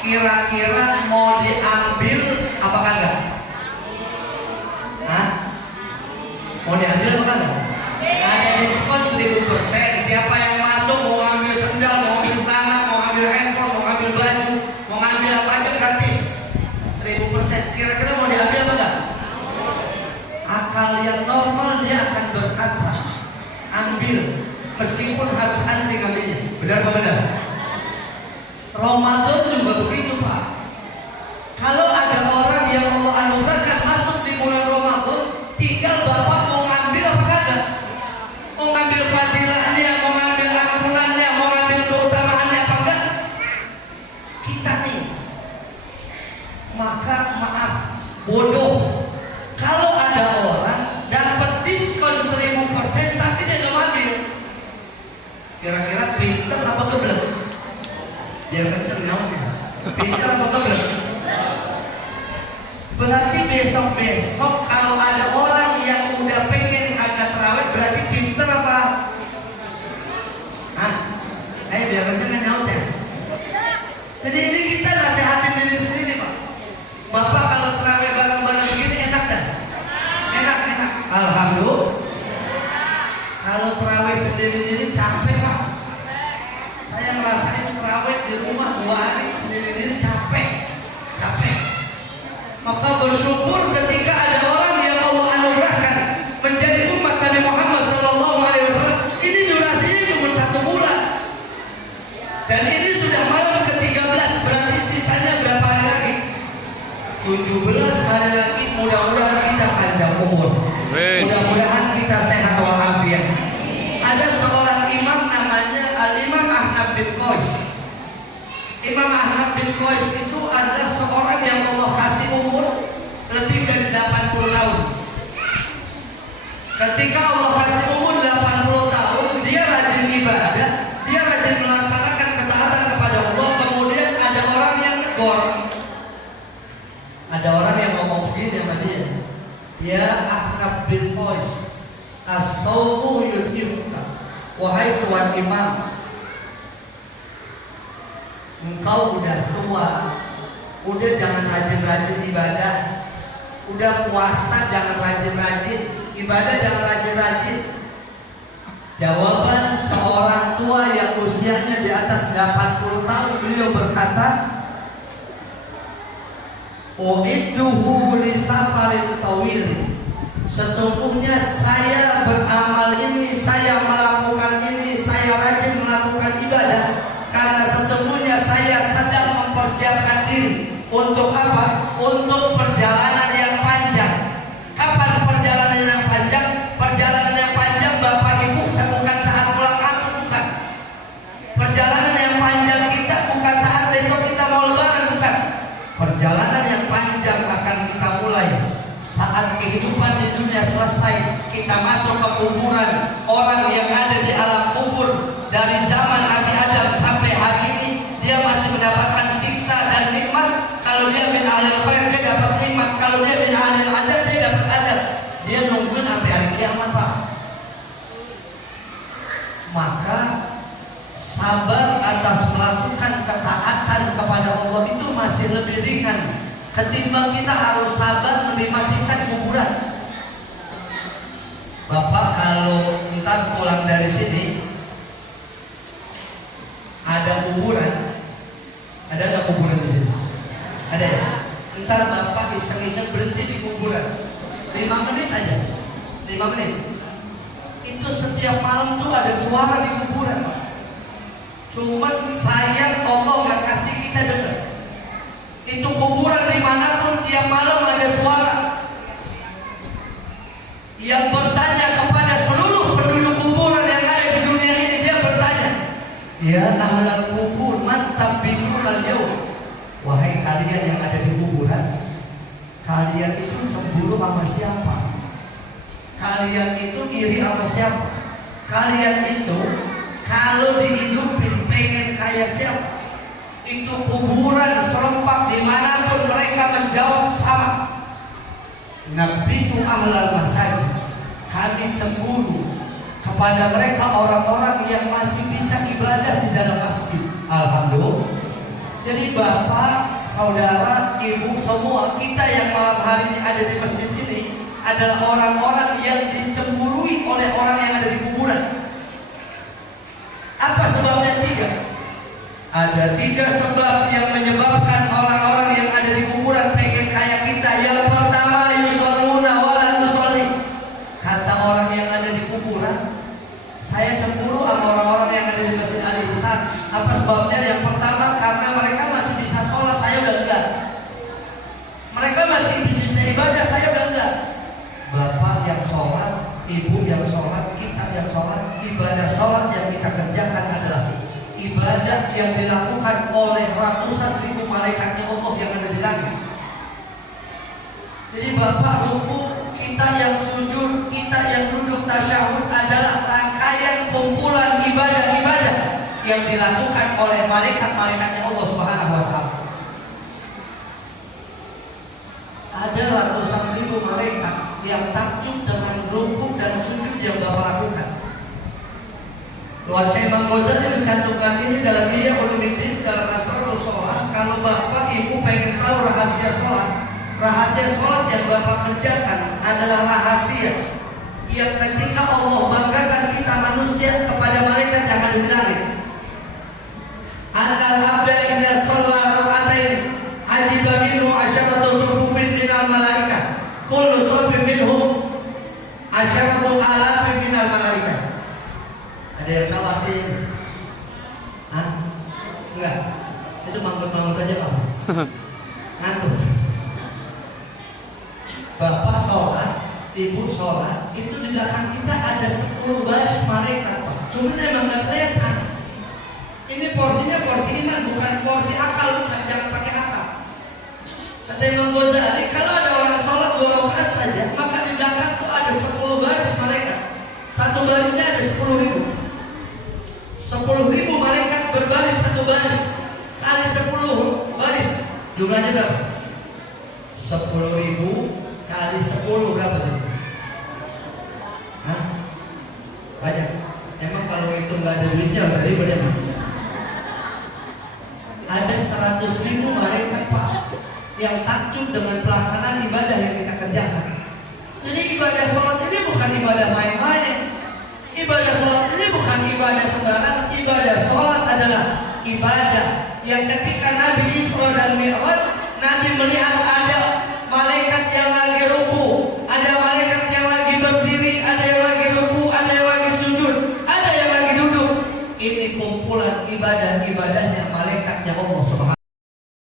Kira-kira mau diambil apa kagak? Hah? Mau diambil apa kagak? Ada diskon 1000%. Siapa yang masuk mau ngambil sendal, mau ngambil tanah, mau ngambil handphone, mau ngambil baju, mau ngambil apa aja gratis 1000%. Kira-kira mau diambil apa enggak? Akal yang normal dia akan berkata ambil, meskipun harus antri ngambilnya. Benar apa benar? Ramadan juga begitu Pak. Kalau ada orang yang Allah anugerahkan masuk di bulan Ramadan, tinggal Bapak mau ngambil apa kagak? Mau ngambil fadilahnya, mau ngambil ampunannya, mau ngambil keutamaannya apa enggak? Kita nih, maka maaf, bodoh. Kalau ada orang dapat diskon 1000% tapi dia nggak ngambil, kira-kira pinter apa geblek? Biar kenceng nyautnya. Pinter apa geblek? Berarti besok-besok kalau ada orang yang udah pengen agak terawih, berarti pinter apa? Hah? Biar kenceng nyautnya. Jadi ini kita nasihatin diri sendiri Pak. Bapak kalau terawih bareng-bareng begini enak dah? Enak. Alhamdulillah. Kalau terawih sendiri-sendiri capek Pak. Saya ngerasain terawih di rumah 2 hari sendiri-sendiri capek. Maka bersyukur ketika ada orang yang Allah anugerahkan menjadi umat Nabi Muhammad SAW. Ini durasinya cuma 1 bulan. Dan ini sudah malam ke-13, berarti sisanya berapa hari lagi? 17 hari lagi. Mudah-mudahan kita panjang umur. Mudah-mudahan kita sehat walafiat. Ada seorang imam namanya Al-Imam Ahnaf bin Qais. Imam Ahnaf bin Qais itu adalah seorang yang Allah kasih umur lebih dari 80 tahun. Ketika Allah kasih umur 80 tahun, dia rajin ibadah, dia rajin melaksanakan ketaatan kepada Allah. Kemudian ada orang yang negor. Ada orang yang ngomong begini sama dia. Ya Ahnaf bin Qais, as-sawmu yudhifuka. Wahai tuan imam, engkau udah tua, udah jangan rajin-rajin ibadah. Udah puasa jangan rajin-rajin, ibadah jangan rajin-rajin. Jawaban seorang tua yang usianya di atas 80 tahun, beliau berkata, U'idduhu li safarin tawil. Sesungguhnya saya beramal ini, saya melakukan ini, saya rajin melakukan ibadah karena sesungguhnya saya sedang mempersiapkan diri untuk apa? Untuk perjalanan yang panjang. Kapan perjalanan yang panjang? Perjalanan yang panjang Bapak Ibu bukan saat pulang kampung, bukan. Perjalanan yang panjang kita bukan saat besok kita mau lebaran, bukan. Perjalanan yang panjang akan kita mulai saat kehidupan di dunia selesai. Kita masuk ke kuburan. Orang yang ada di alam kubur dari zaman Nabi Adam sampai hari ini, dia masih mendapatkan siksa dan nikmat. Kalau dia min ahlil khair, dia dapat nikmat. Kalau dia min ahlil adab, dia dapat adab. Dia nungguin sampai hari kiamat Pak. Maka sabar atas melakukan ketaatan kepada Allah itu masih lebih ringan ketimbang kita harus sabar menerima siksa di kuburan. Bapak kalau ntar pulang dari sini ada kuburan, ada nggak kuburan di sini? Ada ya? Ntar Bapak iseng-iseng berhenti di kuburan 5 menit aja, 5 menit. Itu setiap malam tuh ada suara di kuburan. Cuman sayang Allah nggak kasih kita dengar. Itu kuburan dimanapun tiap malam ada suara yang bertanya kepada seluruh penduduk kuburan yang ada di dunia ini. Dia bertanya, ya ahlal kubur man tabiqul yaum. Wahai kalian yang ada di kuburan, kalian itu cemburu sama siapa? Kalian itu iri sama siapa? Kalian itu kalau dihidupin pengen kayak siapa? Itu kuburan serempak dimanapun mereka menjawab sama. Nabitu ahlal masajid. Kami cemburu kepada mereka orang-orang yang masih bisa ibadah di dalam masjid. Alhamdulillah. Jadi bapak, saudara, ibu, semua kita yang malam hari ini ada di masjid ini adalah orang-orang yang dicemburui oleh orang yang ada di kuburan. Apa sebabnya? Tiga. Ada tiga sebab yang menyebabkan orang-orang yang ada di kuburan pengen kayak kita. Yang pertama, yusalluna wala nusalli. Kata orang yang ada di kuburan, saya cemburu sama orang-orang yang ada di Masjid Al-Ihsan. Apa sebabnya? Yang pertama, karena mereka masih bisa sholat, saya udah enggak. Mereka masih bisa ibadah, saya udah enggak. Bapak yang sholat, ibu yang sholat, kita yang sholat, ibadah sholat yang kita kerjakan adalah ibadah yang dilakukan oleh ratusan ribu malaikat Allah yang ada di langit. Jadi bapak ruku, kita yang sujud, kita yang duduk tasyahud adalah rangkaian kumpulan ibadah-ibadah yang dilakukan oleh malaikat-malaikatnya Allah Subhanahu wa Ta'ala. Ada ratusan ribu malaikat yang takjub dengan ruku dan sujud yang bapak lakukan. Tuan Syekh Imam Ghazali mencantumkan ini dalam Ihya Ulumuddin dalam Asrarus Shalah. Kalau bapak ibu pengen tahu rahasia sholat yang bapak kerjakan adalah rahasia yang ketika Allah banggakan kita manusia kepada malaikat yang ada di langit. Annal abda idza shalla rak'atain ajiba minhu asyaratu sufufin minal malaikah kullu sufufin minhum asyaratu alafin minal malaikah. Ada yang tahu artinya? Hah? Enggak. Itu manggut-manggut aja Pak. Ngantuk. Bapak sholat, ibu sholat, itu di belakang kita ada 10 baris malaikat Pak. Cuma memang nggak kelihatan. Ini porsinya porsi iman, bukan porsi akal, bukan, jangan pakai akal. Kata Imam Ghazali, kalau ada orang sholat 2 rakaat saja, maka di belakang itu ada 10 baris malaikat. Satu barisnya ada 10.000. 10.000 malaikat berbaris satu baris kali 10 baris, jumlahnya berapa? 10.000 kali 10 berapa tuh? Hah? Banyak. Emang kalau itu nggak ada duitnya udah ribet ya? Ada 100.000 malaikat Pak yang takjub dengan pelaksanaan ibadah yang kita kerjakan. Jadi ibadah sholat ini bukan ibadah main-main. Ibadah sholat ini bukan ibadah sembarangan. Ibadah sholat adalah ibadah yang ketika Nabi Isra dan Mi'raj, Nabi melihat ada malaikat yang lagi ruku, ada malaikat yang lagi berdiri, ada yang lagi ruku, ada yang lagi sujud, ada yang lagi duduk. Ini kumpulan ibadah-ibadahnya malaikatnya Allah